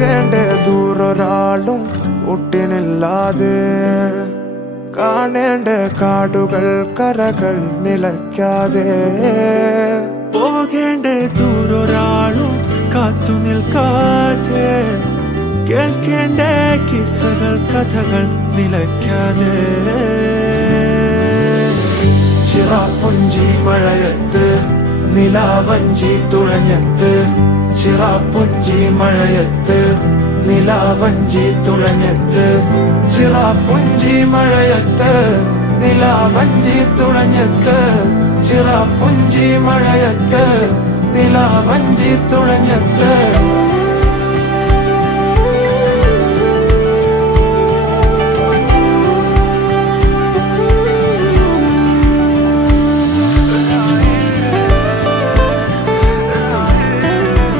പോകേണ്ട ദൂരൊരാളും ഒട്ടിനില്ലാതെ കാണേണ്ട കാടുകൾ കരകൾ നിലയ്ക്കാതെ പോകേണ്ട ദൂരൊരാളും കാത്തു നിൽക്കാതെ കേൾക്കേണ്ട കിസ്സകൾ കഥകൾ നിലയ്ക്കാതെ ചിറാപ്പുഞ്ചി മഴയത്ത് നിലാവഞ്ചി തുഴഞ്ഞത്ത് ചിറാപ്പുഞ്ചി മഴയത്ത് നിലാവഞ്ചി തുഴഞ്ഞത്ത് ചിറാപ്പുഞ്ചി മഴയത്ത് നിലാവഞ്ചി തുഴഞ്ഞത്ത് ചിറാപ്പുഞ്ചി മഴയത്ത് നിലാവഞ്ചി തുഴഞ്ഞത്ത്